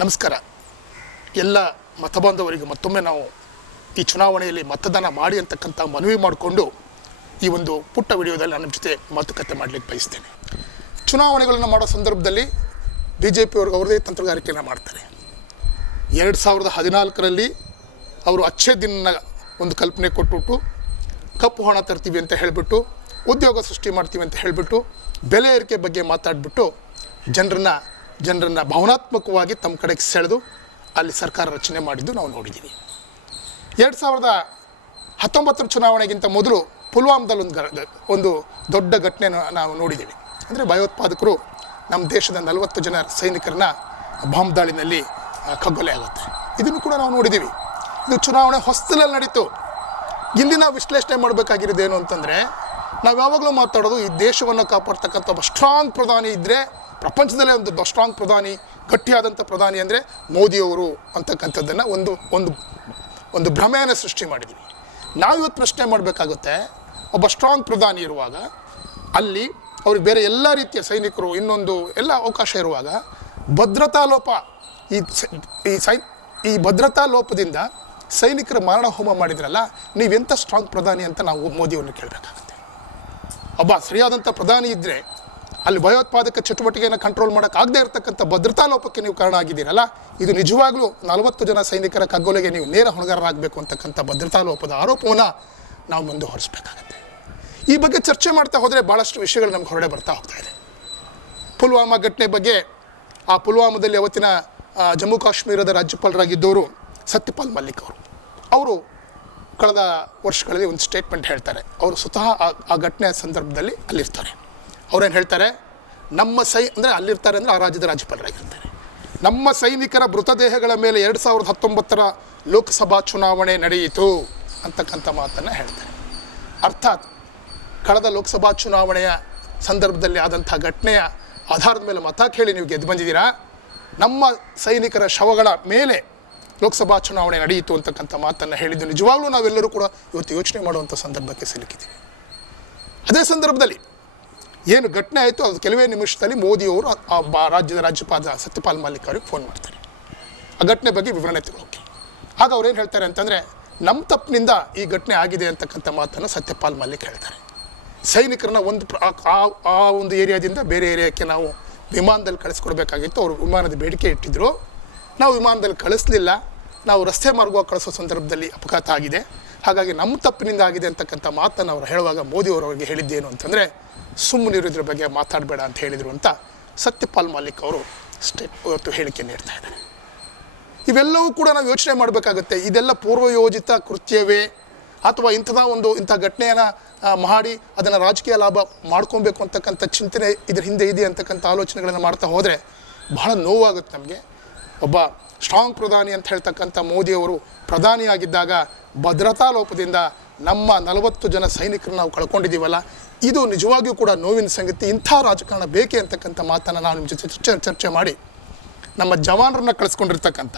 ನಮಸ್ಕಾರ. ಎಲ್ಲ ಮತಬಾಂಧವರಿಗೆ ಮತ್ತೊಮ್ಮೆ ನಾವು ಈ ಚುನಾವಣೆಯಲ್ಲಿ ಮತದಾನ ಮಾಡಿ ಅಂತಕ್ಕಂಥ ಮನವಿ ಮಾಡಿಕೊಂಡು ಈ ಒಂದು ಪುಟ್ಟ ವಿಡಿಯೋದಲ್ಲಿ ನಾನು ನಿಮ್ಮ ಜೊತೆ ಮಾತುಕತೆ ಮಾಡಲಿಕ್ಕೆ ಬಯಸ್ತೇನೆ. ಚುನಾವಣೆಗಳನ್ನು ಮಾಡೋ ಸಂದರ್ಭದಲ್ಲಿ BJP ಅವ್ರಿಗೆ ಅವ್ರದೇ ತಂತ್ರಗಾರಿಕೆಯನ್ನು ಮಾಡ್ತಾರೆ. 2014ರಲ್ಲಿ ಅವರು ಅಚ್ಚೇ ದಿನ ಒಂದು ಕಲ್ಪನೆ ಕೊಟ್ಬಿಟ್ಟು ಕಪ್ಪು ಹಣ ತರ್ತೀವಿ ಅಂತ ಹೇಳಿಬಿಟ್ಟು, ಉದ್ಯೋಗ ಸೃಷ್ಟಿ ಮಾಡ್ತೀವಿ ಅಂತ ಹೇಳಿಬಿಟ್ಟು, ಬೆಲೆ ಏರಿಕೆ ಬಗ್ಗೆ ಮಾತಾಡಿಬಿಟ್ಟು ಜನರನ್ನ ಭಾವನಾತ್ಮಕವಾಗಿ ತಮ್ಮ ಕಡೆಗೆ ಸೆಳೆದು ಅಲ್ಲಿ ಸರ್ಕಾರ ರಚನೆ ಮಾಡಿದ್ದು ನಾವು ನೋಡಿದ್ದೀವಿ. 2019 ಚುನಾವಣೆಗಿಂತ ಮೊದಲು ಪುಲ್ವಾಮಾದಲ್ಲಿ ಒಂದು ದೊಡ್ಡ ಘಟನೆ ನಾವು ನೋಡಿದ್ದೀವಿ. ಅಂದರೆ ಭಯೋತ್ಪಾದಕರು ನಮ್ಮ ದೇಶದ 40 ಜನ ಸೈನಿಕರನ್ನ ಬಾಂಬ್ ದಾಳಿನಲ್ಲಿ ಕಗ್ಗೊಲೆ ಆಗುತ್ತೆ. ಇದನ್ನು ಕೂಡ ನಾವು ನೋಡಿದ್ದೀವಿ. ಇದು ಚುನಾವಣೆ ಹೊಸದಲ್ಲಿ ನಡೀತು. ಇಲ್ಲಿ ನಾವು ವಿಶ್ಲೇಷಣೆ ಮಾಡಬೇಕಾಗಿರೋದೇನು ಅಂತಂದರೆ, ನಾವು ಯಾವಾಗಲೂ ಮಾತಾಡೋದು ಈ ದೇಶವನ್ನು ಕಾಪಾಡ್ತಕ್ಕಂಥ ಒಬ್ಬ ಸ್ಟ್ರಾಂಗ್ ಪ್ರಧಾನಿ ಇದ್ದರೆ, ಪ್ರಪಂಚದಲ್ಲೇ ಒಂದು ಸ್ಟ್ರಾಂಗ್ ಪ್ರಧಾನಿ, ಗಟ್ಟಿಯಾದಂಥ ಪ್ರಧಾನಿ ಅಂದರೆ ಮೋದಿಯವರು ಅಂತಕ್ಕಂಥದ್ದನ್ನು ಒಂದು ಭ್ರಮೆಯನ್ನು ಸೃಷ್ಟಿ ಮಾಡಿದ್ದೀವಿ. ನಾವಿವತ್ತು ಪ್ರಶ್ನೆ ಮಾಡಬೇಕಾಗುತ್ತೆ, ಒಬ್ಬ ಸ್ಟ್ರಾಂಗ್ ಪ್ರಧಾನಿ ಇರುವಾಗ ಅಲ್ಲಿ ಅವ್ರಿಗೆ ಬೇರೆ ಎಲ್ಲ ರೀತಿಯ ಸೈನಿಕರು ಇನ್ನೊಂದು ಎಲ್ಲ ಅವಕಾಶ ಇರುವಾಗ ಭದ್ರತಾ ಲೋಪ, ಈ ಭದ್ರತಾ ಲೋಪದಿಂದ ಸೈನಿಕರ ಮಾರಣ ಹೋಮ ಮಾಡಿದ್ರಲ್ಲ, ನೀವೆಂಥ ಸ್ಟ್ರಾಂಗ್ ಪ್ರಧಾನಿ ಅಂತ ನಾವು ಮೋದಿಯವ್ರನ್ನ ಕೇಳಬೇಕಾಗುತ್ತೆ. ಒಬ್ಬ ಸರಿಯಾದಂಥ ಪ್ರಧಾನಿ ಇದ್ದರೆ ಅಲ್ಲಿ ಭಯೋತ್ಪಾದಕ ಚಟುವಟಿಕೆಯನ್ನು ಕಂಟ್ರೋಲ್ ಮಾಡೋಕ್ಕಾಗದೇ ಇರತಕ್ಕಂಥ ಭದ್ರತಾ ಲೋಪಕ್ಕೆ ನೀವು ಕಾರಣ ಆಗಿದ್ದೀರಲ್ಲ, ಇದು ನಿಜವಾಗ್ಲೂ 40 ಜನ ಸೈನಿಕರ ಕಗ್ಗೊಲೆಗೆ ನೀವು ನೇರ ಹೊಣೆಗಾರರಾಗಬೇಕು ಅಂತಕ್ಕಂಥ ಭದ್ರತಾ ಲೋಪದ ಆರೋಪವನ್ನು ನಾವು ಮುಂದೆ ಹೊರಿಸಬೇಕಾಗತ್ತೆ. ಈ ಬಗ್ಗೆ ಚರ್ಚೆ ಮಾಡ್ತಾ ಹೋದರೆ ಭಾಳಷ್ಟು ವಿಷಯಗಳು ನಮ್ಗೆ ಹೊರಡೆ ಬರ್ತಾ ಹೋಗ್ತಾ ಇದೆ. ಪುಲ್ವಾಮಾ ಘಟನೆ ಬಗ್ಗೆ, ಆ ಪುಲ್ವಾಮಾದಲ್ಲಿ ಅವತ್ತಿನ ಜಮ್ಮು ಕಾಶ್ಮೀರದ ರಾಜ್ಯಪಾಲರಾಗಿದ್ದವರು ಸತ್ಯಪಾಲ್ ಮಲ್ಲಿಕ್ ಅವರು ಕಳೆದ ವರ್ಷಗಳಲ್ಲಿ ಒಂದು ಸ್ಟೇಟ್ಮೆಂಟ್ ಹೇಳ್ತಾರೆ. ಅವರು ಸ್ವತಃ ಆ ಘಟನೆಯ ಸಂದರ್ಭದಲ್ಲಿ ಅಲ್ಲಿರ್ತಾರೆ. ಅವ್ರೇನು ಹೇಳ್ತಾರೆ, ಅಂದರೆ ಅಲ್ಲಿರ್ತಾರೆ ಅಂದರೆ ಆ ರಾಜ್ಯದ ರಾಜ್ಯಪಾಲರಾಗಿರ್ತಾರೆ. ನಮ್ಮ ಸೈನಿಕರ ಮೃತದೇಹಗಳ ಮೇಲೆ 2019 ಲೋಕಸಭಾ ಚುನಾವಣೆ ನಡೆಯಿತು ಅಂತಕ್ಕಂಥ ಮಾತನ್ನು ಹೇಳ್ತಾರೆ. ಅರ್ಥಾತ್ ಕಳೆದ ಲೋಕಸಭಾ ಚುನಾವಣೆಯ ಸಂದರ್ಭದಲ್ಲಿ ಆದಂಥ ಘಟನೆಯ ಆಧಾರದ ಮೇಲೆ ಮತ ಕೇಳಿ ನೀವು ಗೆದ್ದು ಬಂದಿದ್ದೀರಾ, ನಮ್ಮ ಸೈನಿಕರ ಶವಗಳ ಮೇಲೆ ಲೋಕಸಭಾ ಚುನಾವಣೆ ನಡೆಯಿತು ಅಂತಕ್ಕಂಥ ಮಾತನ್ನು ಹೇಳಿದ್ದು ನಿಜವಾಗ್ಲೂ ನಾವೆಲ್ಲರೂ ಕೂಡ ಇವತ್ತು ಯೋಚನೆ ಮಾಡುವಂಥ ಸಂದರ್ಭಕ್ಕೆ ಸಿಲುಕಿದ್ದೀವಿ. ಅದೇ ಸಂದರ್ಭದಲ್ಲಿ ಏನು ಘಟನೆ ಆಯಿತು, ಅದು ಕೆಲವೇ ನಿಮಿಷದಲ್ಲಿ ಮೋದಿಯವರು ಆ ರಾಜ್ಯದ ರಾಜ್ಯಪಾಲ ಸತ್ಯಪಾಲ್ ಮಲ್ಲಿಕ್ ಅವ್ರಿಗೆ ಫೋನ್ ಮಾಡ್ತಾರೆ ಆ ಘಟನೆ ಬಗ್ಗೆ ವಿವರಣೆ ತಗೊಳ್ಳೋಕ್ಕೆ. ಆಗ ಅವ್ರೇನು ಹೇಳ್ತಾರೆ ಅಂತಂದರೆ, ನಮ್ಮ ತಪ್ಪಿನಿಂದ ಈ ಘಟನೆ ಆಗಿದೆ ಅಂತಕ್ಕಂಥ ಮಾತನ್ನು ಸತ್ಯಪಾಲ್ ಮಲ್ಲಿಕ್ ಹೇಳ್ತಾರೆ. ಸೈನಿಕರನ್ನ ಆ ಒಂದು ಏರಿಯಾದಿಂದ ಬೇರೆ ಏರಿಯಾಕ್ಕೆ ನಾವು ವಿಮಾನದಲ್ಲಿ ಕಳಿಸ್ಕೊಡ್ಬೇಕಾಗಿತ್ತು. ಅವರು ವಿಮಾನದ ಬೇಡಿಕೆ ಇಟ್ಟಿದ್ದರು. ನಾವು ವಿಮಾನದಲ್ಲಿ ಕಳಿಸ್ಲಿಲ್ಲ, ನಾವು ರಸ್ತೆ ಮಾರ್ಗವಾಗಿ ಕಳಿಸೋ ಸಂದರ್ಭದಲ್ಲಿ ಅಪಘಾತ ಆಗಿದೆ, ಹಾಗಾಗಿ ನಮ್ಮ ತಪ್ಪಿನಿಂದ ಆಗಿದೆ ಅಂತಕ್ಕಂಥ ಮಾತನ್ನು ಅವರು ಹೇಳುವಾಗ ಮೋದಿಯವರು ಅವರಿಗೆ ಹೇಳಿದ್ದೇನು ಅಂತಂದರೆ, ಸುಮ್ಮನಿರು, ಇದ್ರ ಬಗ್ಗೆ ಮಾತಾಡಬೇಡ ಅಂತ ಹೇಳಿದರು ಅಂತ ಸತ್ಯಪಾಲ್ ಮಲ್ಲಿಕ್ ಅವರು ಇವತ್ತು ಹೇಳಿಕೆ ನೀಡ್ತಾ ಇದ್ದಾರೆ. ಇವೆಲ್ಲವೂ ಕೂಡ ನಾವು ಯೋಚನೆ ಮಾಡಬೇಕಾಗುತ್ತೆ. ಇದೆಲ್ಲ ಪೂರ್ವಯೋಜಿತ ಕೃತ್ಯವೇ ಅಥವಾ ಇಂಥ ಘಟನೆಯನ್ನು ಮಾಡಿ ಅದನ್ನು ರಾಜಕೀಯ ಲಾಭ ಮಾಡ್ಕೊಬೇಕು ಅಂತಕ್ಕಂಥ ಚಿಂತನೆ ಇದ್ರ ಹಿಂದೆ ಇದೆ ಅಂತಕ್ಕಂಥ ಆಲೋಚನೆಗಳನ್ನು ಮಾಡ್ತಾ ಹೋದರೆ ಬಹಳ ನೋವಾಗುತ್ತೆ ನಮಗೆ. ಒಬ್ಬ ಸ್ಟ್ರಾಂಗ್ ಪ್ರಧಾನಿ ಅಂತ ಹೇಳ್ತಕ್ಕಂಥ ಮೋದಿಯವರು ಪ್ರಧಾನಿಯಾಗಿದ್ದಾಗ ಭದ್ರತಾ ಲೋಪದಿಂದ ನಮ್ಮ 40 ಜನ ಸೈನಿಕರನ್ನು ನಾವು ಕಳ್ಕೊಂಡಿದ್ದೀವಲ್ಲ, ಇದು ನಿಜವಾಗಿಯೂ ಕೂಡ ನೋವಿನ ಸಂಗತಿ. ಇಂಥ ರಾಜಕಾರಣ ಬೇಕೇ ಅಂತಕ್ಕಂಥ ಮಾತನ್ನು ನಾವು ನಿಮ್ಮ ಜೊತೆ ಚರ್ಚೆ ಮಾಡಿ, ನಮ್ಮ ಜವಾನರನ್ನ ಕಳಿಸ್ಕೊಂಡಿರ್ತಕ್ಕಂಥ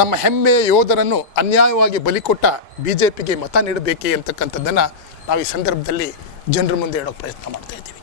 ನಮ್ಮ ಹೆಮ್ಮೆಯ ಯೋಧರನ್ನು ಅನ್ಯಾಯವಾಗಿ ಬಲಿಕೊಟ್ಟ BJPಗೆ ಮತ ನೀಡಬೇಕೇ ಅಂತಕ್ಕಂಥದ್ದನ್ನು ನಾವು ಈ ಸಂದರ್ಭದಲ್ಲಿ ಜನರ ಮುಂದೆ ಹೇಳೋಕ್ಕೆ ಪ್ರಯತ್ನ ಮಾಡ್ತಾಯಿದ್ದೀವಿ.